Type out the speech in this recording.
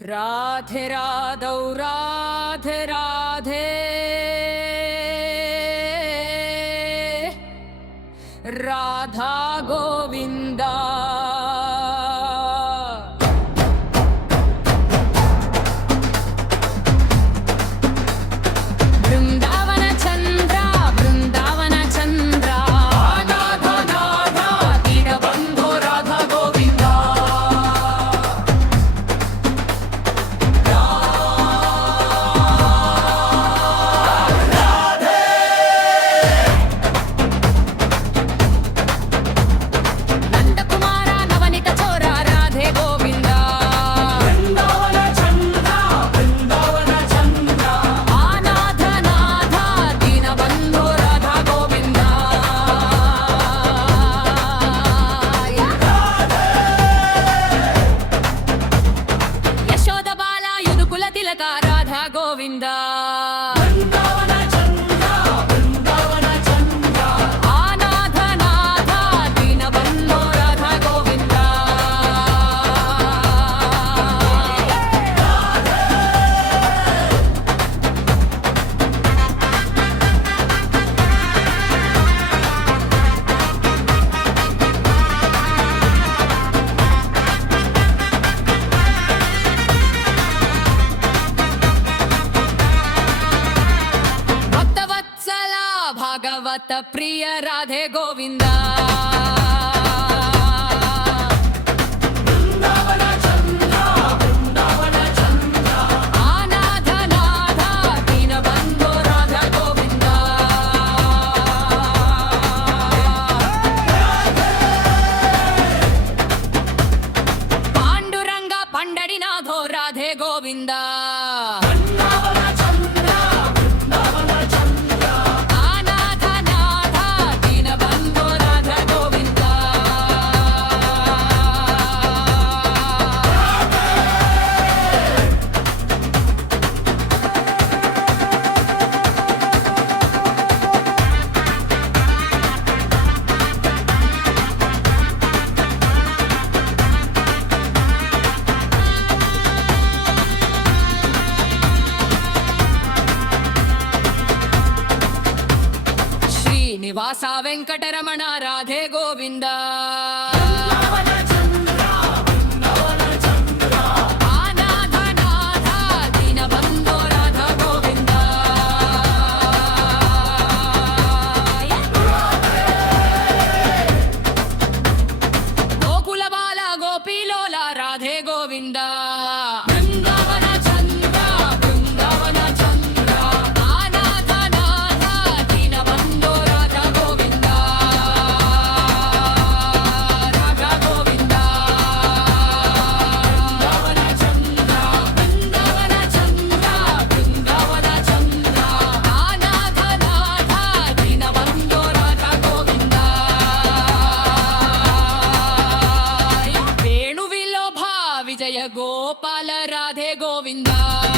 राधे राधौ राधे राधे राधा गोविंदा बृंदावन चंद्र बृंदावन चंद्र नाथ नाथ दीन बंधु राधा गोविंदा नंदकुमार नवनीत चोरा राधे गोविंदा बृंदावन चंद्र बृंदावन चंद्र अनाथ नाथ दीन बंधु राधा गोविंदा यशोद बाला युदुकुल तिलक राधा गोविंदा बृंदावन चंद्र बृंदावन चंद्र अनाथ नाथ दीन बंधु राधा गोविंदा भक्तवत्सला भागवत प्रिय राधे गोविंदा बृंदावन चंद्र बृंदावन चंद्र अनाथ नाथ दीन बंधु राधा गोविंदा पांडुरंग पंडरीनाथो राधे गोविंदा बृंदावन चंद्र बृंदावन चंद्र अनाथ नाथ दीन बंधु राधा गोविंदा श्रीनिवास वेंकटरमण राधे गोविंदा बृंदावन चंद्र बृंदावन चंद्र अनाथ नाथ दीन बंधु राधा गोविंदा गोकुल बाला गोपीलोला राधे गोविंदा बृंदावन चंद्र बृंदावन चंद्र अनाथ नाथ दीन बंधु राधा गोविंदा राधा गोविंदा बृंदावन चंद्र बृंदावन चंद्र बृंदावन चंद्र अनाथ नाथ दीन बंधु राधा गोविंदा वेणुविलोभा विजय गोपाल राधे गोविंदा